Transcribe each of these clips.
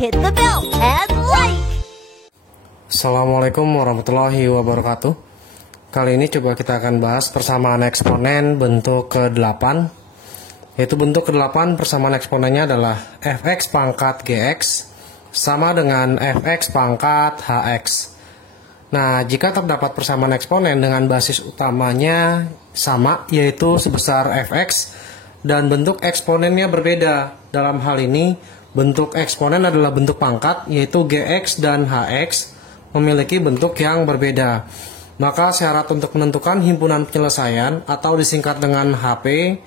hit the bell and like. Assalamualaikum warahmatullahi wabarakatuh. Kali ini coba kita akan bahas persamaan eksponen bentuk ke-8. Yaitu bentuk ke-8 persamaan eksponennya adalah fx pangkat gx sama dengan fx pangkat hx. Nah, jika terdapat persamaan eksponen dengan basis utamanya sama, yaitu sebesar fx, dan bentuk eksponennya berbeda. Dalam hal ini, bentuk eksponen adalah bentuk pangkat, yaitu gx dan hx, memiliki bentuk yang berbeda. Maka syarat untuk menentukan himpunan penyelesaian atau disingkat dengan HP,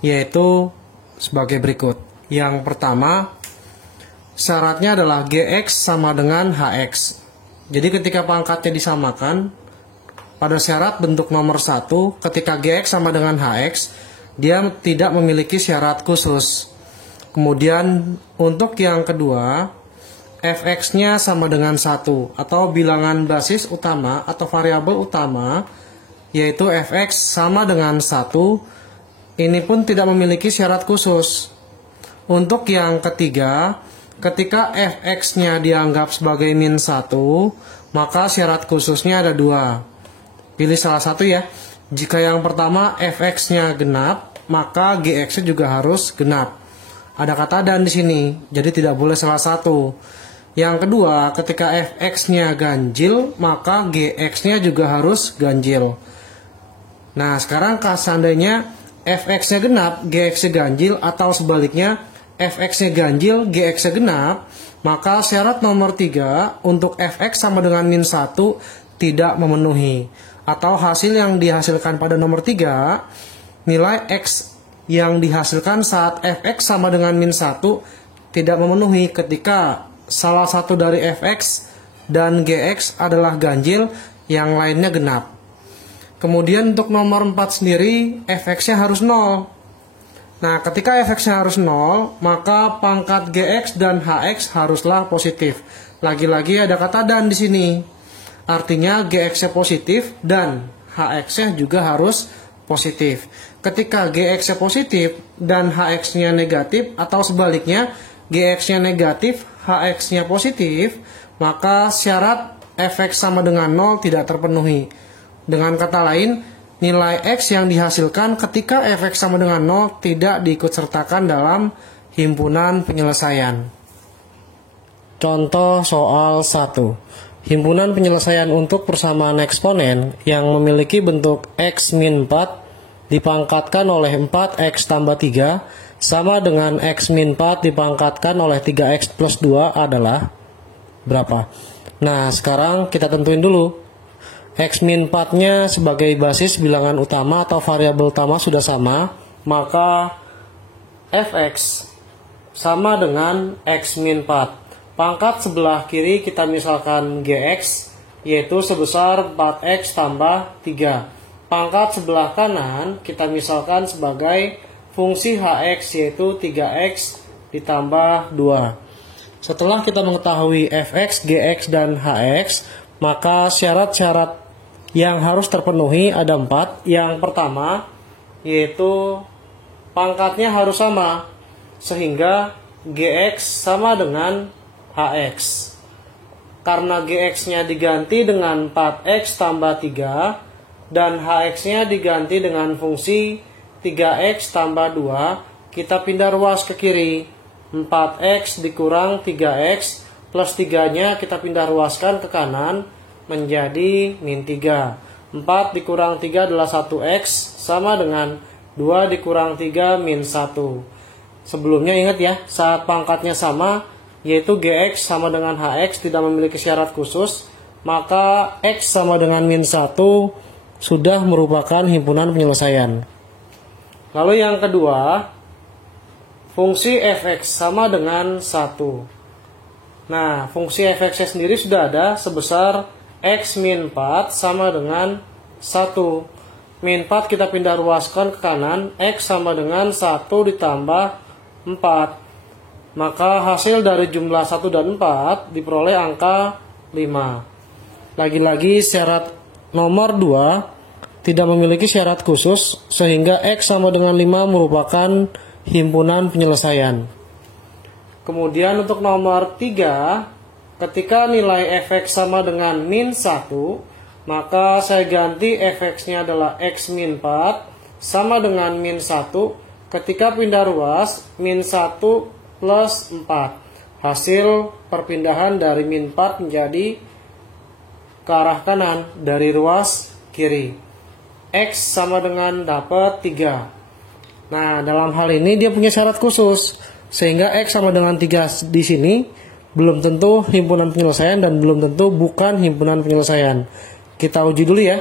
yaitu sebagai berikut. Yang pertama, syaratnya adalah gx sama dengan hx. Jadi ketika pangkatnya disamakan, pada syarat bentuk nomor 1, ketika gx sama dengan hx, dia tidak memiliki syarat khusus. Kemudian untuk yang kedua, fx-nya sama dengan 1 atau bilangan basis utama atau variabel utama, yaitu fx sama dengan 1. Ini pun tidak memiliki syarat khusus. Untuk yang ketiga, ketika fx-nya dianggap sebagai min 1, maka syarat khususnya ada 2. Pilih salah satu ya. Jika yang pertama fx-nya genap, maka gx-nya juga harus genap. Ada kata dan di sini, jadi tidak boleh salah satu. Yang kedua, ketika fx-nya ganjil, maka gx-nya juga harus ganjil. Nah, sekarang seandainya fx-nya genap, gx-nya ganjil, atau sebaliknya fx-nya ganjil, gx-nya genap, maka syarat nomor 3 untuk fx sama dengan min 1 tidak memenuhi. Atau hasil yang dihasilkan pada nomor 3, nilai x yang dihasilkan saat fx sama dengan min 1 tidak memenuhi ketika salah satu dari fx dan gx adalah ganjil, yang lainnya genap. Kemudian untuk nomor 4 sendiri, fx-nya harus 0. Nah, ketika fx-nya harus 0, maka pangkat gx dan hx haruslah positif. Lagi-lagi ada kata dan di sini. Artinya gx-nya positif dan hx-nya juga harus positif. Ketika gx-nya positif dan hx-nya negatif, atau sebaliknya gx-nya negatif, hx-nya positif, maka syarat fx sama dengan 0 tidak terpenuhi. Dengan kata lain, nilai x yang dihasilkan ketika fx sama dengan 0 tidak diikutsertakan dalam himpunan penyelesaian. Contoh soal 1. Himpunan penyelesaian untuk persamaan eksponen yang memiliki bentuk x min 4 dipangkatkan oleh 4x tambah 3 sama dengan x min 4 dipangkatkan oleh 3x plus 2 adalah berapa? Nah, sekarang kita tentuin dulu. X min 4-nya sebagai basis bilangan utama atau variabel utama sudah sama, maka fx sama dengan x min 4. Pangkat sebelah kiri kita misalkan gx, yaitu sebesar 4x tambah 3. Pangkat sebelah kanan kita misalkan sebagai fungsi hx, yaitu 3x ditambah 2. Setelah kita mengetahui fx, gx, dan hx, maka syarat-syarat yang harus terpenuhi ada 4. Yang pertama, yaitu pangkatnya harus sama, sehingga gx sama dengan hx. Karena gx-nya diganti dengan 4x tambah 3, dan hx-nya diganti dengan fungsi 3x tambah 2, kita pindah ruas ke kiri. 4x dikurang 3x plus 3-nya kita pindah ruaskan ke kanan menjadi min 3. 4 dikurang 3 adalah 1x sama dengan 2 dikurang 3 min 1. Sebelumnya ingat ya, saat pangkatnya sama, yaitu gx sama dengan hx tidak memiliki syarat khusus, maka x sama dengan min 1 sudah merupakan himpunan penyelesaian. Lalu yang kedua, fungsi fx sama dengan 1. Nah, fungsi fx sendiri sudah ada sebesar x min 4 sama dengan 1. Min 4 kita pindah ruaskan ke kanan, x sama dengan 1 ditambah 4. Maka hasil dari jumlah 1 dan 4 diperoleh angka 5. Lagi-lagi syarat nomor 2 tidak memiliki syarat khusus, sehingga x sama dengan 5 merupakan himpunan penyelesaian. Kemudian untuk nomor 3, ketika nilai fx sama dengan min 1, maka saya ganti fx-nya adalah x min 4 sama dengan min 1. Ketika pindah ruas, min 1 plus 4. Hasil perpindahan dari min 4 menjadi ke arah kanan dari ruas kiri. X sama dengan dapat 3. Nah, dalam hal ini dia punya syarat khusus. Sehingga X sama dengan 3 di sini belum tentu himpunan penyelesaian dan belum tentu bukan himpunan penyelesaian. Kita uji dulu ya.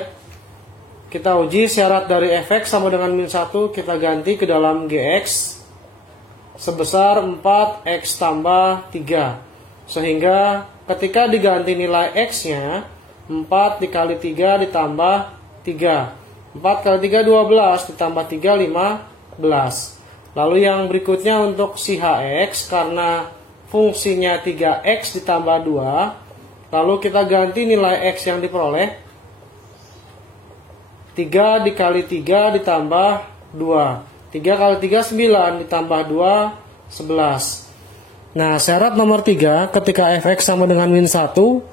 Kita uji syarat dari fx sama dengan min 1 kita ganti ke dalam gx sebesar 4x tambah 3. Sehingga ketika diganti nilai x-nya 4 dikali 3 ditambah 3. 4 kali 3 12 ditambah 3 15. Lalu yang berikutnya untuk si hx, karena fungsinya 3x ditambah 2, lalu kita ganti nilai x yang diperoleh 3 dikali 3 ditambah 2. 3 kali 3 9 ditambah 2 11. Nah, syarat nomor 3, ketika fx sama dengan min 1,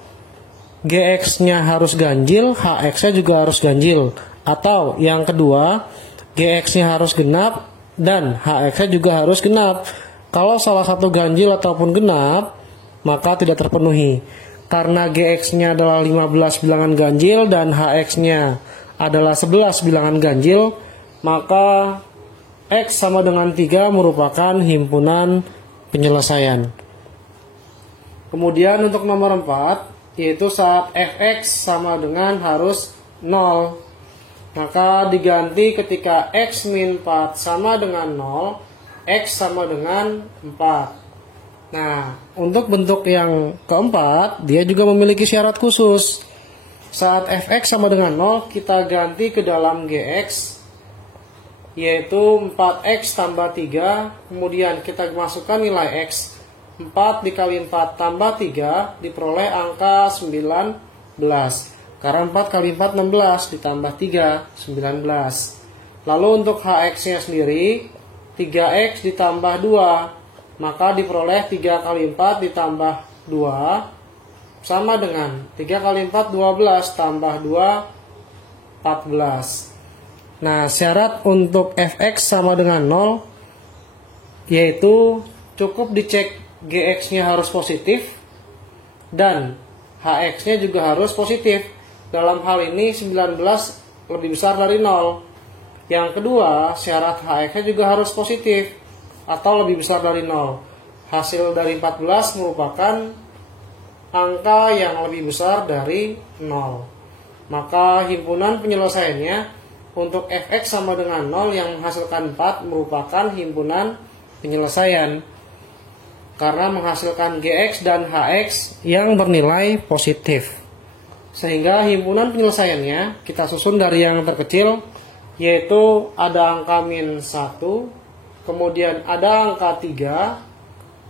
gx-nya harus ganjil, hx-nya juga harus ganjil. Atau yang kedua, gx-nya harus genap dan hx-nya juga harus genap. Kalau salah satu ganjil ataupun genap, maka tidak terpenuhi. Karena gx-nya adalah 15 bilangan ganjil dan hx-nya adalah 11 bilangan ganjil, maka x sama dengan 3 merupakan himpunan penyelesaian. Kemudian untuk nomor 4, yaitu saat fx sama dengan harus 0. Maka diganti ketika x min 4 sama dengan 0, x sama dengan 4. Nah, untuk bentuk yang keempat, dia juga memiliki syarat khusus. Saat fx sama dengan 0, kita ganti ke dalam gx, yaitu 4x tambah 3, kemudian kita masukkan nilai x. 4 dikali 4 tambah 3, diperoleh angka 19. Karena 4 kali 4 16 ditambah 3 19. Lalu untuk hx-nya sendiri 3x ditambah 2, maka diperoleh 3 kali 4 ditambah 2 sama dengan 3 kali 4 12 tambah 2 14. Nah, syarat untuk fx sama dengan 0 yaitu cukup dicek gx-nya harus positif dan hx-nya juga harus positif. Dalam hal ini 19 lebih besar dari 0. Yang kedua, syarat hx-nya juga harus positif atau lebih besar dari 0. Hasil dari 14 merupakan angka yang lebih besar dari 0. Maka himpunan penyelesaiannya untuk fx sama dengan 0 yang menghasilkan 4 merupakan himpunan penyelesaian karena menghasilkan gx dan hx yang bernilai positif. Sehingga himpunan penyelesaiannya kita susun dari yang terkecil, yaitu ada angka min 1, kemudian ada angka 3,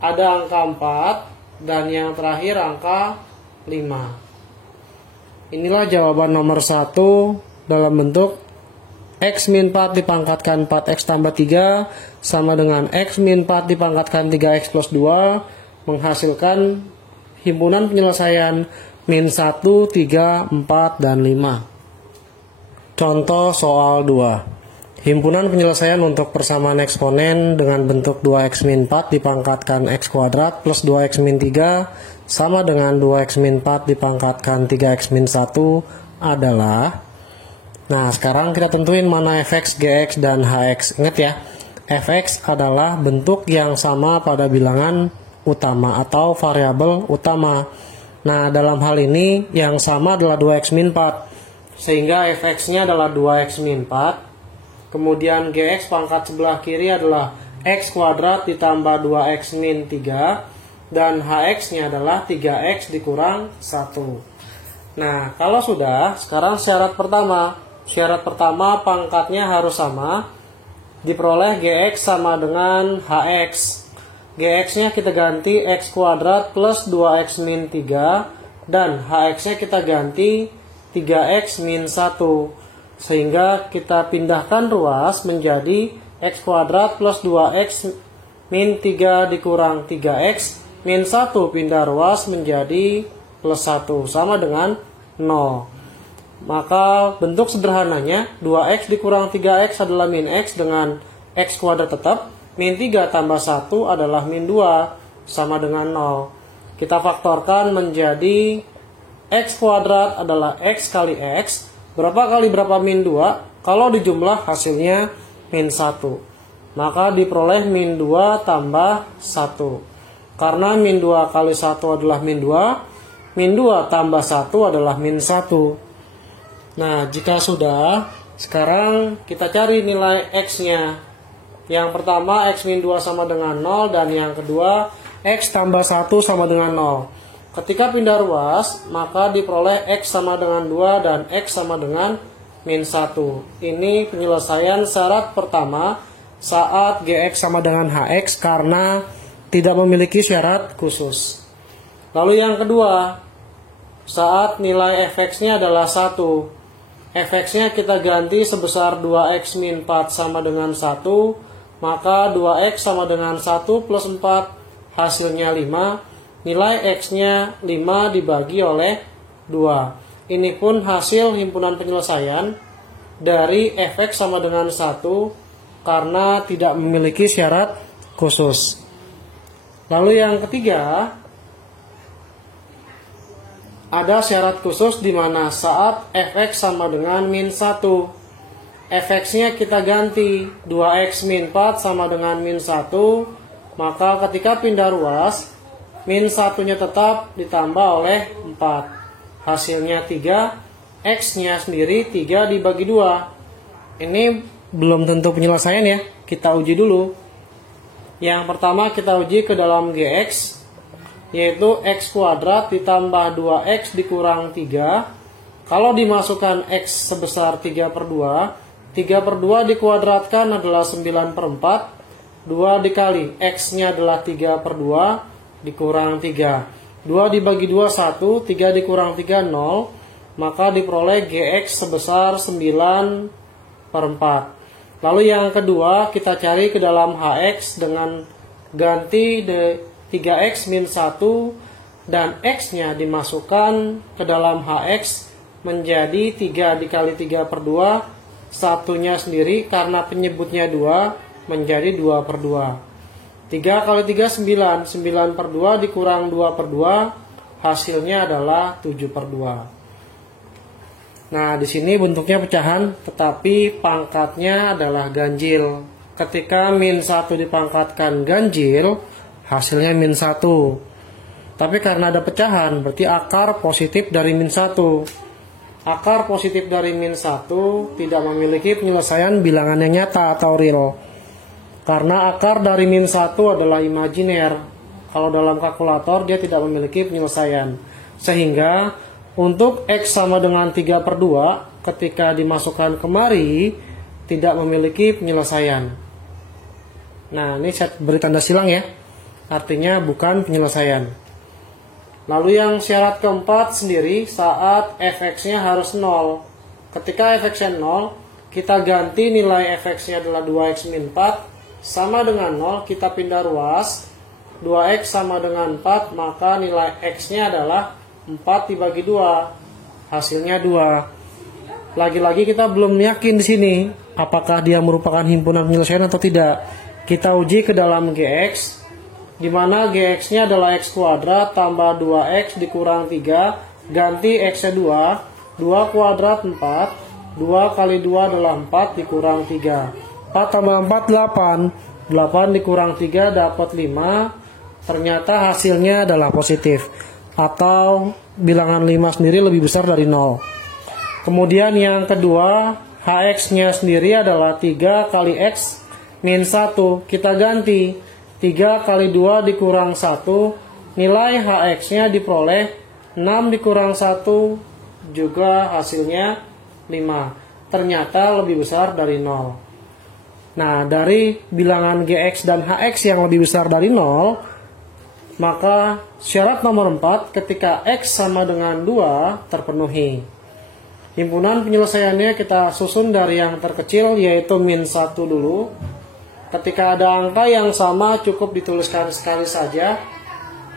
ada angka 4, dan yang terakhir angka 5. Inilah jawaban nomor 1 dalam bentuk x min 4 dipangkatkan 4x tambah 3 sama dengan x min 4 dipangkatkan 3x plus 2 menghasilkan himpunan penyelesaian min 1, 3, 4, dan 5. Contoh soal 2. Himpunan penyelesaian untuk persamaan eksponen dengan bentuk 2x min 4 dipangkatkan x kuadrat plus 2x min 3 sama dengan 2x min 4 dipangkatkan 3x min 1 adalah. Nah, sekarang kita tentuin mana fx, gx, dan hx. Ingat ya, fx adalah bentuk yang sama pada bilangan utama atau variabel utama. Nah, dalam hal ini yang sama adalah 2x min 4. Sehingga fx-nya adalah 2x min 4. Kemudian gx pangkat sebelah kiri adalah x kuadrat ditambah 2x min 3. Dan hx-nya adalah 3x dikurang 1. Nah, kalau sudah, sekarang syarat pertama. Syarat pertama pangkatnya harus sama. Diperoleh gx sama dengan hx. Gx-nya kita ganti x kuadrat plus 2x min 3 dan hx-nya kita ganti 3x min 1. Sehingga kita pindahkan ruas menjadi x kuadrat plus 2x min 3 dikurang 3x, min 1 pindah ruas menjadi plus 1, sama dengan 0. Maka bentuk sederhananya 2x dikurang 3x adalah min x dengan x kuadrat tetap, min 3 tambah 1 adalah min 2, sama dengan 0. Kita faktorkan menjadi x kuadrat adalah x kali x. Berapa kali berapa min 2? Kalau dijumlah hasilnya min 1. Maka diperoleh min 2 tambah 1. Karena min 2 kali 1 adalah min 2, min 2 tambah 1 adalah min 1. Nah, jika sudah, sekarang kita cari nilai x-nya. Yang pertama, x min 2 sama dengan 0, dan yang kedua, x tambah 1 sama dengan 0. Ketika pindah ruas, maka diperoleh x sama dengan 2 dan x sama dengan min 1. Ini penyelesaian syarat pertama saat gx sama dengan hx karena tidak memiliki syarat khusus. Lalu yang kedua, saat nilai fx-nya adalah 1. Fx-nya kita ganti sebesar 2x min 4 sama dengan 1, maka 2x sama dengan 1 plus 4, hasilnya 5. Nilai x-nya 5 dibagi oleh 2. Ini pun hasil himpunan penyelesaian dari fx sama dengan 1 karena tidak memiliki syarat khusus. Lalu yang ketiga, ada syarat khusus di mana saat fx sama dengan min 1, fx-nya kita ganti 2x min 4 sama dengan min 1, maka ketika pindah ruas, min 1-nya tetap ditambah oleh 4. Hasilnya 3, x-nya sendiri 3 dibagi 2. Ini belum tentu penyelesaian ya, kita uji dulu. Yang pertama kita uji ke dalam gx, yaitu x kuadrat ditambah 2x dikurang 3. Kalau dimasukkan x sebesar 3 per 2, 3 per 2 dikuadratkan adalah 9 per 4, 2 dikali x-nya adalah 3 per 2 dikurang 3. 2 dibagi 2 1, 3 dikurang 3 0, maka diperoleh gx sebesar 9 per 4. Lalu yang kedua kita cari ke dalam hx dengan ganti 3x min 1 dan x-nya dimasukkan ke dalam hx menjadi 3 dikali 3 per 2, satunya sendiri karena penyebutnya 2 menjadi 2 per 2. 3 kali 3 9, 9 per 2 dikurang 2 per 2, hasilnya adalah 7 per 2. Nah, di sini bentuknya pecahan, tetapi pangkatnya adalah ganjil. Ketika min 1 dipangkatkan ganjil, hasilnya min 1. Tapi karena ada pecahan, berarti akar positif dari min 1. Akar positif dari min 1 tidak memiliki penyelesaian bilangan yang nyata atau real. Karena akar dari min 1 adalah imajiner. Kalau dalam kalkulator dia tidak memiliki penyelesaian. Sehingga untuk x sama dengan 3 per 2 ketika dimasukkan kemari tidak memiliki penyelesaian. Nah, ini saya beri tanda silang ya. Artinya bukan penyelesaian. Lalu yang syarat keempat sendiri saat fx-nya harus 0. Ketika fx-nya 0, kita ganti nilai fx-nya adalah 2x min 4 sama dengan 0, kita pindah ruas. 2x sama dengan 4, maka nilai x-nya adalah 4 dibagi 2, hasilnya 2. Lagi-lagi kita belum yakin di sini apakah dia merupakan himpunan penyelesaian atau tidak. Kita uji ke dalam gx, di mana gx-nya adalah x kuadrat tambah 2x dikurang 3, ganti x-nya 2, 2 kuadrat 4, 2 kali 2 adalah 4 dikurang 3. 4 tambah 4 8, 8 dikurang 3 dapat 5, ternyata hasilnya adalah positif. Atau bilangan 5 sendiri lebih besar dari 0. Kemudian yang kedua, hx-nya sendiri adalah 3 kali x min 1. Kita ganti 3 kali 2 dikurang 1, nilai hx-nya diperoleh 6 dikurang 1, juga hasilnya 5. Ternyata lebih besar dari 0. Nah, dari bilangan gx dan hx yang lebih besar dari 0, maka syarat nomor 4 ketika x sama dengan 2 terpenuhi. Himpunan penyelesaiannya kita susun dari yang terkecil yaitu min 1 dulu. Ketika ada angka yang sama cukup dituliskan sekali saja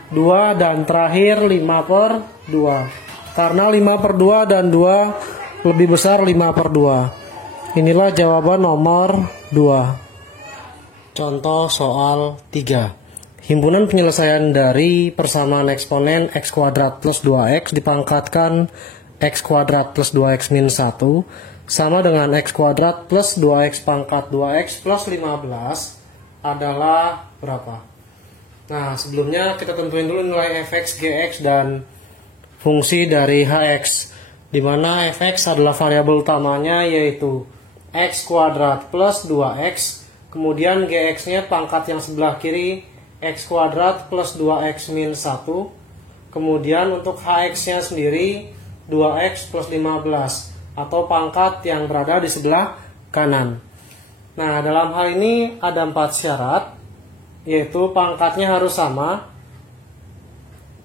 2 dan terakhir 5/2. Karena 5/2 dan 2 lebih besar 5/2. Inilah jawaban nomor 2. Contoh soal 3. Himpunan penyelesaian dari persamaan eksponen x kuadrat plus 2x dipangkatkan x kuadrat plus 2x min 1 sama dengan x kuadrat plus 2x pangkat 2x plus 15 adalah berapa? Nah, sebelumnya kita tentuin dulu nilai fx, gx, dan fungsi dari hx, di mana fx adalah variabel utamanya yaitu x kuadrat plus 2x, kemudian gx-nya pangkat yang sebelah kiri x kuadrat plus 2x min 1, kemudian untuk hx-nya sendiri 2x plus 15 atau pangkat yang berada di sebelah kanan. Nah, dalam hal ini ada 4 syarat, yaitu pangkatnya harus sama,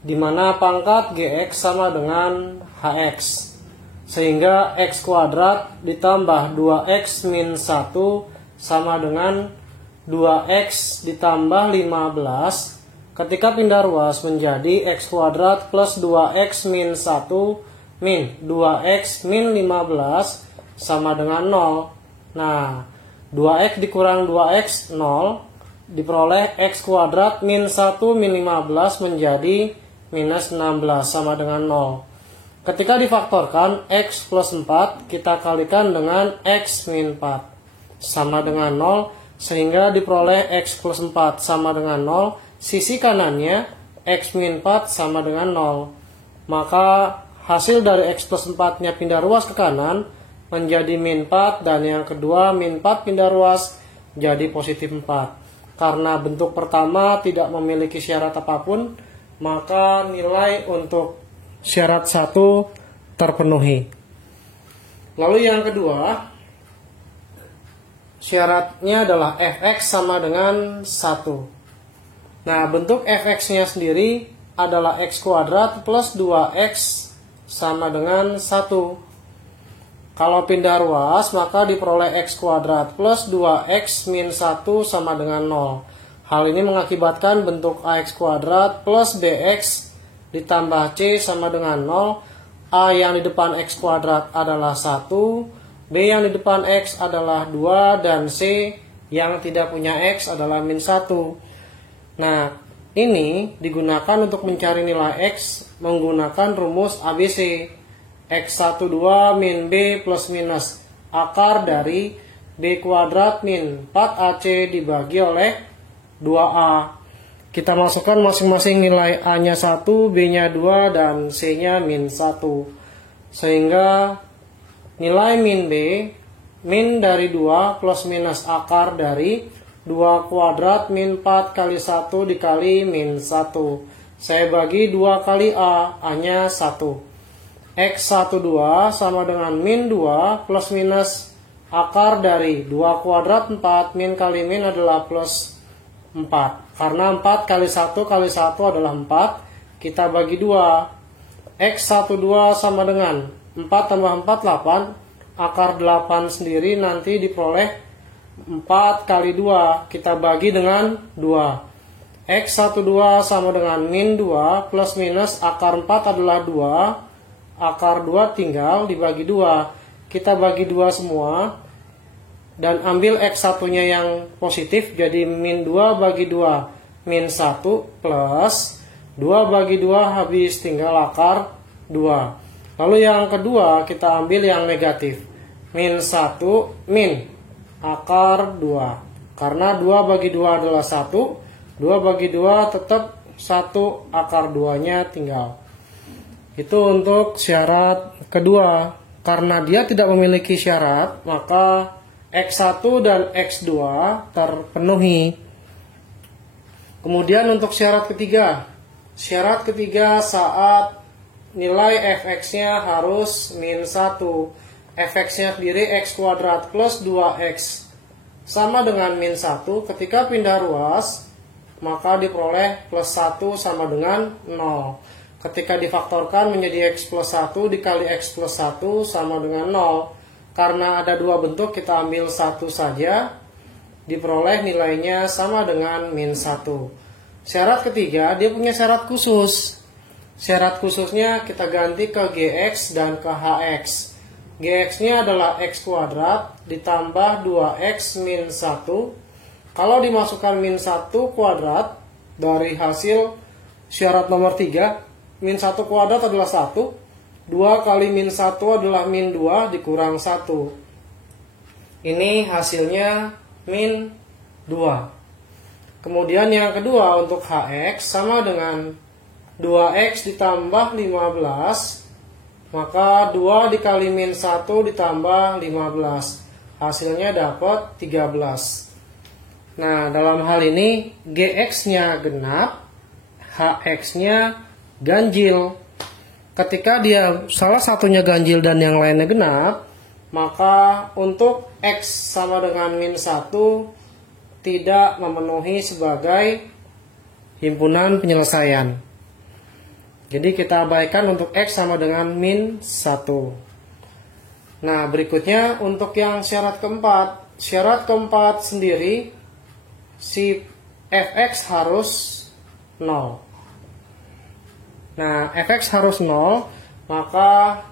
di mana pangkat gx sama dengan hx, sehingga x kuadrat ditambah 2x min 1 sama dengan 2x ditambah 15. Ketika pindah ruas menjadi x kuadrat plus 2x min 1 min 2x min 15 sama dengan 0. Nah, 2x dikurang 2x 0, diperoleh x kuadrat min 1 min 15 menjadi minus 16 sama dengan 0. Ketika difaktorkan x plus 4 kita kalikan dengan x min 4 sama dengan 0, sehingga diperoleh x plus 4 sama dengan 0. Sisi kanannya x min 4 sama dengan 0. Maka hasil dari x plus 4 nya pindah ruas ke kanan menjadi min 4, dan yang kedua min 4 pindah ruas jadi positif 4. Karena bentuk pertama tidak memiliki syarat apapun, maka nilai untuk syarat 1 terpenuhi. Lalu yang kedua, syaratnya adalah fx sama dengan 1. Nah, bentuk fx-nya sendiri adalah x kuadrat plus 2x sama dengan 1. Kalau pindah ruas, maka diperoleh x kuadrat plus 2x min 1 sama dengan 0. Hal ini mengakibatkan bentuk ax kuadrat plus bx ditambah c sama dengan 0. A yang di depan x kuadrat adalah 1, b yang di depan x adalah 2, dan c yang tidak punya x adalah min 1. Nah, ini digunakan untuk mencari nilai x menggunakan rumus ABC. X12 min b plus minus akar dari b kuadrat min 4ac dibagi oleh 2a. Kita masukkan masing-masing nilai a-nya 1, b-nya 2, dan c-nya min 1. Sehingga nilai min b, min dari 2 plus minus akar dari 2 kuadrat min 4 kali 1 dikali min 1. Saya bagi 2 kali a-nya 1. X12 sama dengan min 2 plus minus akar dari 2 kuadrat 4 min kali min adalah plus 4. Karena 4 kali 1 kali 1 adalah 4, kita bagi 2. X12 sama dengan 4 tambah 4, 8. Akar 8 sendiri nanti diperoleh 4 kali 2, kita bagi dengan 2. X12 sama dengan min 2 plus minus akar 4 adalah 2. Akar 2 tinggal dibagi 2. Kita bagi 2 semua. Dan ambil X1 nya yang positif. Jadi min 2 bagi 2 min 1 plus 2 bagi 2 habis tinggal akar 2. Lalu yang kedua kita ambil yang negatif. Min 1 min akar 2. Karena 2 bagi 2 adalah 1. 2 bagi 2 tetap 1, akar 2 nya tinggal. Itu untuk syarat kedua. Karena dia tidak memiliki syarat, maka X1 dan X2 terpenuhi. Kemudian untuk syarat ketiga. Syarat ketiga saat nilai fx-nya harus min 1. Fx-nya sendiri x kuadrat plus 2x sama dengan min 1. Ketika pindah ruas, maka diperoleh plus 1 sama dengan 0. Ketika difaktorkan menjadi x plus 1 dikali x plus 1 sama dengan 0. Karena ada dua bentuk, kita ambil satu saja. diperoleh nilainya sama dengan min 1. Syarat ketiga, dia punya syarat khusus. Syarat khususnya kita ganti ke Gx dan ke Hx. Gx-nya adalah x kuadrat ditambah 2x min 1. Kalau dimasukkan min 1 kuadrat dari hasil syarat nomor 3, min 1 kuadrat adalah 1. 2 kali min 1 adalah min 2 dikurang 1. Ini hasilnya min 2. Kemudian yang kedua untuk Hx sama dengan 2x ditambah 15. Maka 2 dikali min 1 ditambah 15. Hasilnya dapat 13. Nah, dalam hal ini Gx-nya genap, Hx-nya ganjil. Ketika dia salah satunya ganjil dan yang lainnya genap, maka untuk X sama dengan min 1 tidak memenuhi sebagai himpunan penyelesaian. Jadi kita abaikan untuk X sama dengan min 1. Nah, berikutnya untuk yang syarat keempat. Syarat keempat sendiri, si Fx harus 0. Nah, Fx harus 0, maka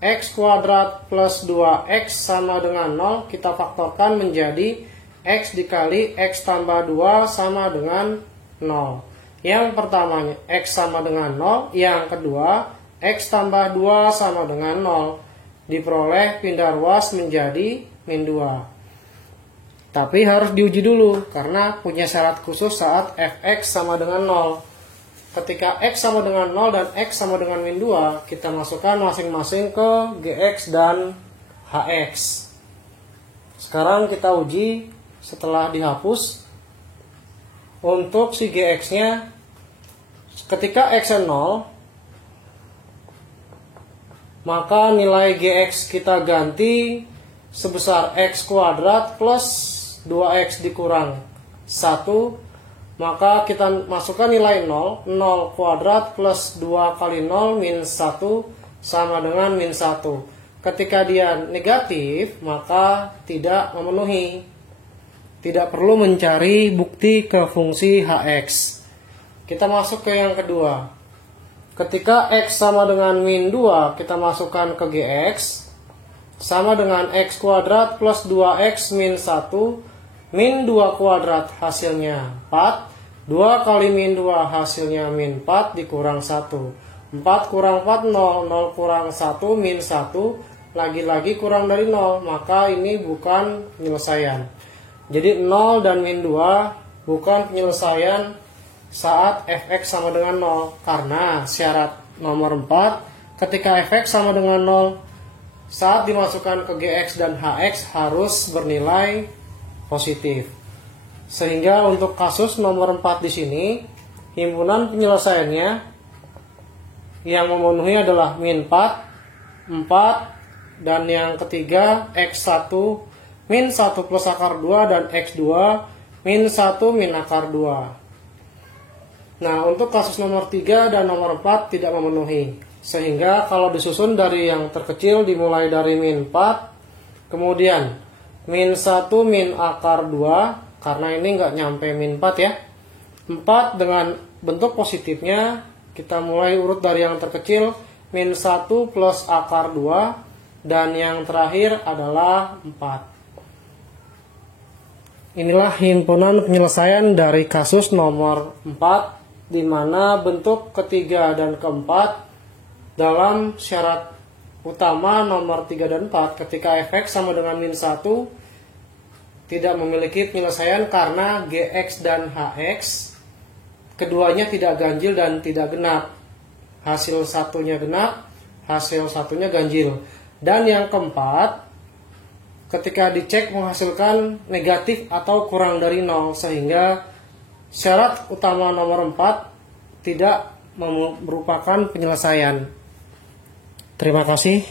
x kuadrat plus 2x sama dengan 0, kita faktorkan menjadi x dikali x tambah 2 sama dengan 0. Yang pertamanya x sama dengan 0, yang kedua x tambah 2 sama dengan 0. Diperoleh pindah ruas menjadi min 2. Tapi harus diuji dulu, karena punya syarat khusus saat fx sama dengan 0. Ketika X sama dengan 0 dan X sama dengan min 2, kita masukkan masing-masing ke Gx dan Hx. Sekarang kita uji setelah dihapus. Untuk si Gx-nya, ketika X 0, maka nilai Gx kita ganti sebesar X kuadrat plus 2X dikurang 1. Maka kita masukkan nilai 0. 0 kuadrat plus 2 kali 0 min 1 sama dengan min 1. Ketika dia negatif, maka tidak memenuhi. Tidak perlu mencari bukti ke fungsi Hx. Kita masuk ke yang kedua. Ketika X sama dengan min 2, kita masukkan ke Gx. Sama dengan X kuadrat plus 2X min 1. Min 2 kuadrat hasilnya 4. 2 kali min 2 hasilnya min 4 dikurang 1. 4 kurang 4, 0. 0 kurang 1, min 1. Lagi-lagi kurang dari 0. Maka ini bukan penyelesaian. Jadi 0 dan min 2 bukan penyelesaian saat fx sama dengan 0. Karena syarat nomor 4, ketika fx sama dengan 0, saat dimasukkan ke Gx dan Hx harus bernilai positif. Sehingga untuk kasus nomor 4 di sini, himpunan penyelesaiannya yang memenuhi adalah min 4, 4, dan yang ketiga x1 min 1 plus akar 2 dan x2 min 1 min akar 2. Nah, untuk kasus nomor 3 dan nomor 4 tidak memenuhi. Sehingga kalau disusun dari yang terkecil dimulai dari min 4, kemudian min 1 min akar 2, karena ini nggak nyampe min 4 ya. 4 dengan bentuk positifnya, kita mulai urut dari yang terkecil, min 1 plus akar 2, dan yang terakhir adalah 4. Inilah himpunan penyelesaian dari kasus nomor 4, di mana bentuk ketiga dan keempat dalam syarat utama nomor 3 dan 4, ketika fx sama dengan min 1, tidak memiliki penyelesaian karena Gx dan Hx keduanya tidak ganjil dan tidak genap. Hasil satunya genap, hasil satunya ganjil. Dan yang keempat, ketika dicek menghasilkan negatif atau kurang dari 0, sehingga syarat utama nomor 4 tidak merupakan penyelesaian. Terima kasih.